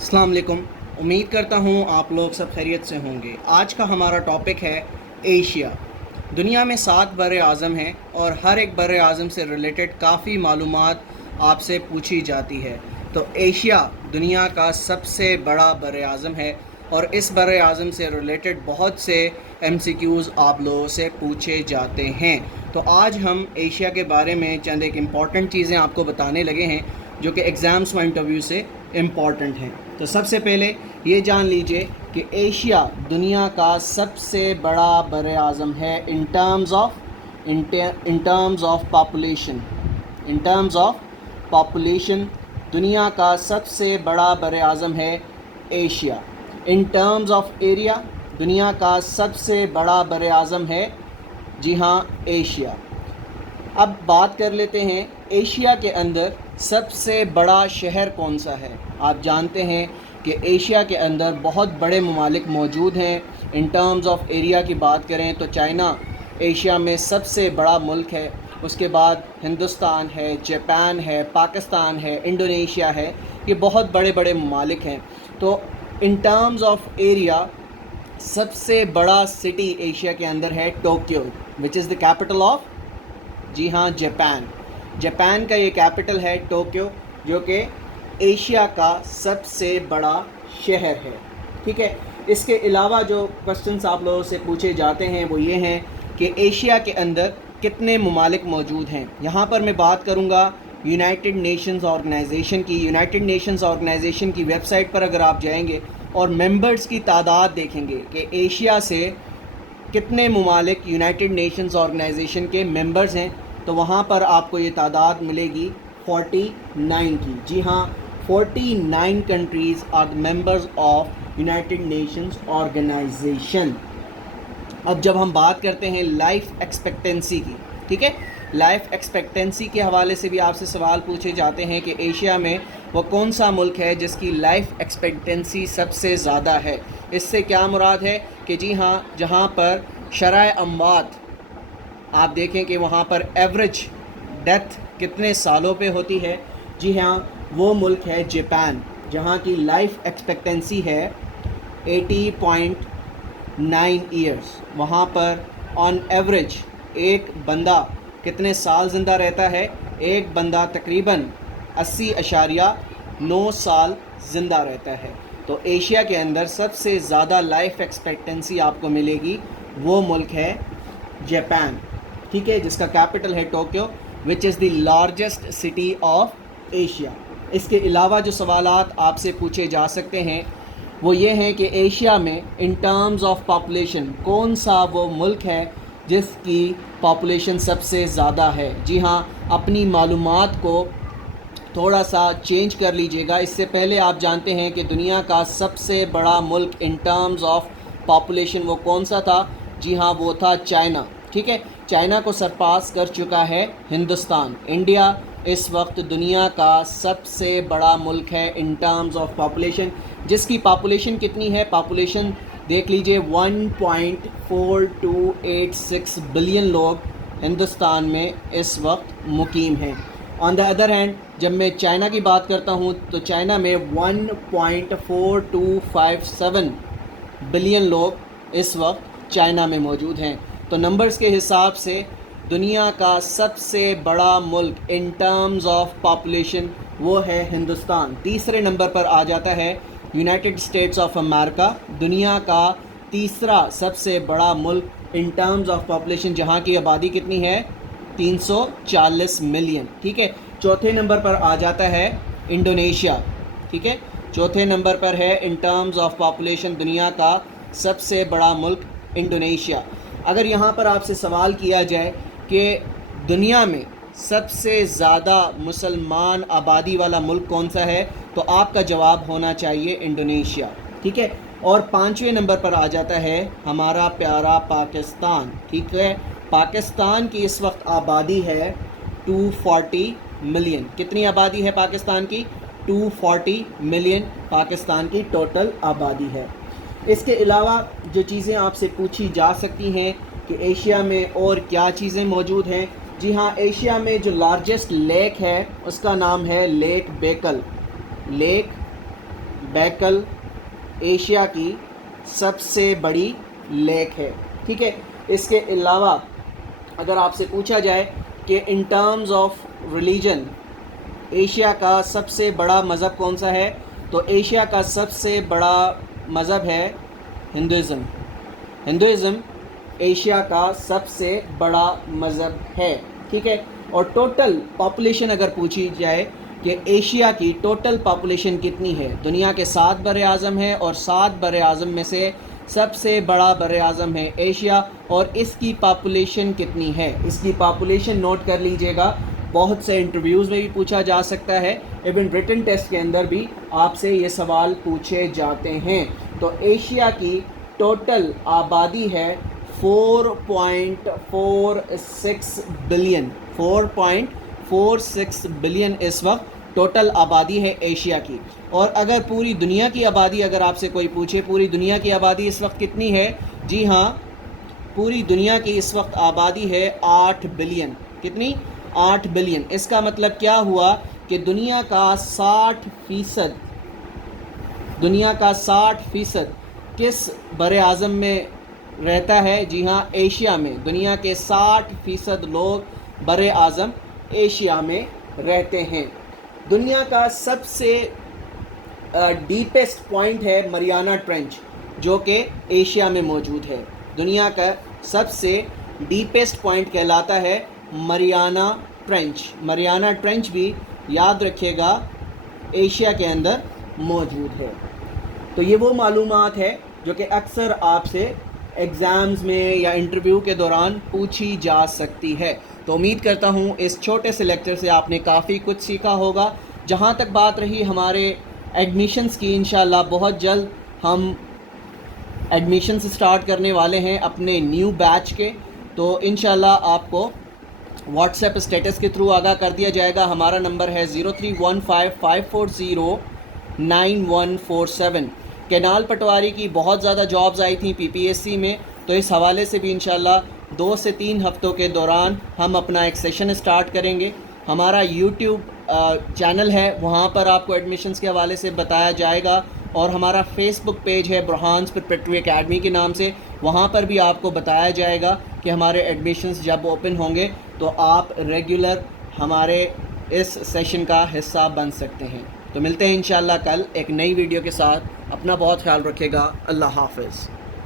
अस्सलाम वालेकुम। उम्मीद करता हूँ आप लोग सब खैरियत से होंगे। आज का हमारा टॉपिक है एशिया। दुनिया में 7 बर आज़म हैं और हर एक बर आज़म से रिलेटेड काफ़ी मालूमात आपसे पूछी जाती है। तो एशिया दुनिया का सबसे बड़ा बर आज़म है और इस बर आज़म से रिलेटेड बहुत से MCQs आप लोगों से पूछे जाते हैं। तो आज हम एशिया के बारे में चंद एक इम्पॉर्टेंट चीज़ें आपको बताने लगे हैं जो कि एग्ज़ाम्स व इंटरव्यू से इम्पॉर्टेंट हैं। तो सबसे पहले ये जान लीजिए कि एशिया दुनिया का सबसे बड़ा बर आज़म है इन टर्म्स ऑफ पॉपुलेशन। दुनिया का सबसे बड़ा बर आज़म है Asia. In terms of area दुनिया का सबसे बड़ा बर आज़म है, जी हाँ, एशिया। अब बात कर लेते हैं एशिया के अंदर सबसे बड़ा शहर कौन सा है। आप जानते हैं कि एशिया के अंदर बहुत बड़े ममालिक मौजूद हैं। इन टर्म्स ऑफ एरिया की बात करें तो चाइना एशिया में सबसे बड़ा मुल्क है, उसके बाद हिंदुस्तान है, जापान है, पाकिस्तान है, इंडोनेशिया है। ये बहुत बड़े बड़े ममालिक हैं। तो इन टर्म्स ऑफ एरिया सबसे बड़ा सिटी एशिया के अंदर है Tokyo, which is the capital of, जी हाँ, जापान का ये कैपिटल है टोक्यो, जो कि एशिया का सबसे बड़ा शहर है। ठीक है। इसके अलावा जो क्वेश्चंस आप लोगों से पूछे जाते हैं वो ये हैं कि एशिया के अंदर कितने ममालिक मौजूद हैं। यहाँ पर मैं बात करूँगा यूनाइटेड नेशंस ऑर्गेनाइजेशन की। यूनाइटेड नेशंस ऑर्गेनाइजेशन की वेबसाइट पर अगर आप जाएंगे और मेंबर्स की तादाद देखेंगे कि एशिया से कितने ममालिक यूनाइटेड नेशंस ऑर्गेनाइजेशन के मेंबर्स हैं, तो वहाँ पर आपको ये तादाद मिलेगी 49 की। जी हाँ, 49 countries are the members of United Nations Organisation. अब जब हम बात करते हैं लाइफ एक्सपेक्टेंसी की, ठीक है, लाइफ एक्सपेक्टेंसी के हवाले से भी आपसे सवाल पूछे जाते हैं कि एशिया में वो कौन सा मुल्क है जिसकी लाइफ एक्सपेक्टेंसी सबसे ज़्यादा है। इससे क्या मुराद है कि जी हाँ, जहाँ पर शरह अमवात आप देखें कि वहाँ पर एवरेज डेथ कितने सालों पे होती है, जी हाँ, वो मुल्क है जापान, जहाँ की लाइफ एक्सपेक्टेंसी है 80.9 ईयर्स। वहाँ पर ऑन एवरेज एक बंदा कितने साल ज़िंदा रहता है? एक बंदा तकरीबन 80.9 साल ज़िंदा रहता है। तो एशिया के अंदर सबसे ज़्यादा लाइफ एक्सपेक्टेंसी आपको मिलेगी, वो मुल्क है जापान, ठीक है, जिसका कैपिटल है Tokyo, which is the largest city of Asia. इसके अलावा जो सवालात आपसे पूछे जा सकते हैं वो ये हैं कि एशिया में इन टर्म्स ऑफ पॉपुलेशन कौन सा वो मुल्क है जिसकी पॉपुलेशन सबसे ज़्यादा है। जी हाँ, अपनी मालूमात को थोड़ा सा चेंज कर लीजिएगा। इससे पहले आप जानते हैं कि दुनिया का सबसे बड़ा मुल्क इन टर्म्स ऑफ पॉपुलेशन वो कौन सा था? जी हाँ, वो था चाइना। ठीक है, चाइना को सरपास कर चुका है हिंदुस्तान। इंडिया इस वक्त दुनिया का सबसे बड़ा मुल्क है इन टर्म्स ऑफ पॉपुलेशन, जिसकी पॉपुलेशन कितनी है? पॉपुलेशन देख लीजिए, 1.4286 बिलियन लोग हिंदुस्तान में इस वक्त मुकीम हैं। ऑन द अदर हैंड जब मैं चाइना की बात करता हूँ तो चाइना में 1.4257 बिलियन लोग इस वक्त चाइना में मौजूद हैं। तो नंबर्स के हिसाब से दुनिया का सबसे बड़ा मुल्क इन टर्म्स ऑफ पॉपुलेशन वो है हिंदुस्तान। तीसरे नंबर पर आ जाता है यूनाइटेड स्टेट्स ऑफ अमेरिका, दुनिया का तीसरा सबसे बड़ा मुल्क इन टर्म्स ऑफ पॉपुलेशन, जहाँ की आबादी कितनी है? 340 मिलियन। ठीक है। चौथे नंबर पर आ जाता है इंडोनेशिया। ठीक है, चौथे नंबर पर है इन टर्म्स ऑफ पॉपुलेशन दुनिया का सबसे बड़ा मुल्क इंडोनेशिया। अगर यहाँ पर आपसे सवाल किया जाए कि दुनिया में सबसे ज़्यादा मुसलमान आबादी वाला मुल्क कौन सा है, तो आपका जवाब होना चाहिए इंडोनेशिया। ठीक है। और 5वें नंबर पर आ जाता है हमारा प्यारा पाकिस्तान। ठीक है, पाकिस्तान की इस वक्त आबादी है 240 मिलियन। कितनी आबादी है पाकिस्तान की? 240 मिलियन पाकिस्तान की टोटल आबादी है। इसके अलावा जो चीज़ें आपसे पूछी जा सकती हैं कि एशिया में और क्या चीज़ें मौजूद हैं, जी हाँ, एशिया में जो लार्जेस्ट लेक है उसका नाम है लेक बेकल। लेक بیکل ایشیا کی سب سے بڑی لیک ہے. ٹھیک ہے. اس کے علاوہ اگر آپ سے پوچھا جائے کہ in terms of religion Asia کا سب سے بڑا مذہب کون سا ہے، تو ایشیا کا سب سے بڑا مذہب ہے ہندوازم. ہندوازم ایشیا کا سب سے بڑا مذہب ہے. ٹھیک ہے. اور ٹوٹل پاپولیشن اگر پوچھی جائے کہ ایشیا کی ٹوٹل پاپولیشن کتنی ہے، دنیا کے 7 بر اعظم ہیں اور 7 بر اعظم میں سے سب سے بڑا بر اعظم ہے ایشیا. اور اس کی پاپولیشن کتنی ہے، اس کی پاپولیشن نوٹ کر لیجئے گا. بہت سے انٹرویوز میں بھی پوچھا جا سکتا ہے، ایون ریٹن ٹیسٹ کے اندر بھی آپ سے یہ سوال پوچھے جاتے ہیں. تو ایشیا کی ٹوٹل آبادی ہے 4.46 بلین. 4.46 بلین اس وقت ٹوٹل آبادی ہے ایشیا کی. اور اگر پوری دنیا کی آبادی اگر آپ سے کوئی پوچھے پوری دنیا کی آبادی اس وقت کتنی ہے، جی ہاں پوری دنیا کی اس وقت آبادی ہے 8 بلین. کتنی؟ 8 بلین. اس کا مطلب کیا ہوا کہ دنیا کا 60% کس بر اعظم میں رہتا ہے؟ جی ہاں ایشیا میں. دنیا کے 60% لوگ بر اعظم ایشیا میں رہتے ہیں. دنیا کا سب سے ڈیپسٹ پوائنٹ ہے مریانا ٹرنچ، جو کہ ایشیا میں موجود ہے. دنیا کا سب سے ڈیپسٹ پوائنٹ کہلاتا ہے مریانا ٹرنچ. مریانا ٹرنچ بھی یاد رکھیے گا ایشیا کے اندر موجود ہے. تو یہ وہ معلومات ہے جو کہ اکثر آپ سے ایگزامز میں یا انٹرویو کے دوران پوچھی جا سکتی ہے. تو امید کرتا ہوں اس چھوٹے سے لیکچر سے آپ نے کافی کچھ سیکھا ہوگا. جہاں تک بات رہی ہمارے ایڈمیشنز کی، انشاءاللہ بہت جلد ہم ایڈمیشنز سٹارٹ کرنے والے ہیں اپنے نیو بیچ کے. تو انشاءاللہ آپ کو واٹس ایپ اسٹیٹس کے تھرو آگاہ کر دیا جائے گا. ہمارا نمبر ہے 0315540947. کینال پٹواری کی بہت زیادہ جابز آئی تھیں PPSC میں، تو اس حوالے سے بھی انشاءاللہ 2 سے 3 ہفتوں کے دوران ہم اپنا ایک سیشن اسٹارٹ کریں گے. ہمارا یوٹیوب چینل ہے، وہاں پر آپ کو ایڈمیشنز کے حوالے سے بتایا جائے گا. اور ہمارا فیس بک پیج ہے برہانس پریپریٹری اکیڈمی کے نام سے، وہاں پر بھی آپ کو بتایا جائے گا کہ ہمارے ایڈمیشنز جب اوپن ہوں گے تو آپ ریگولر ہمارے اس سیشن کا حصہ بن سکتے ہیں. تو ملتے ہیں انشاءاللہ کل ایک نئی ویڈیو کے ساتھ. اپنا بہت خیال رکھے گا. اللہ حافظ.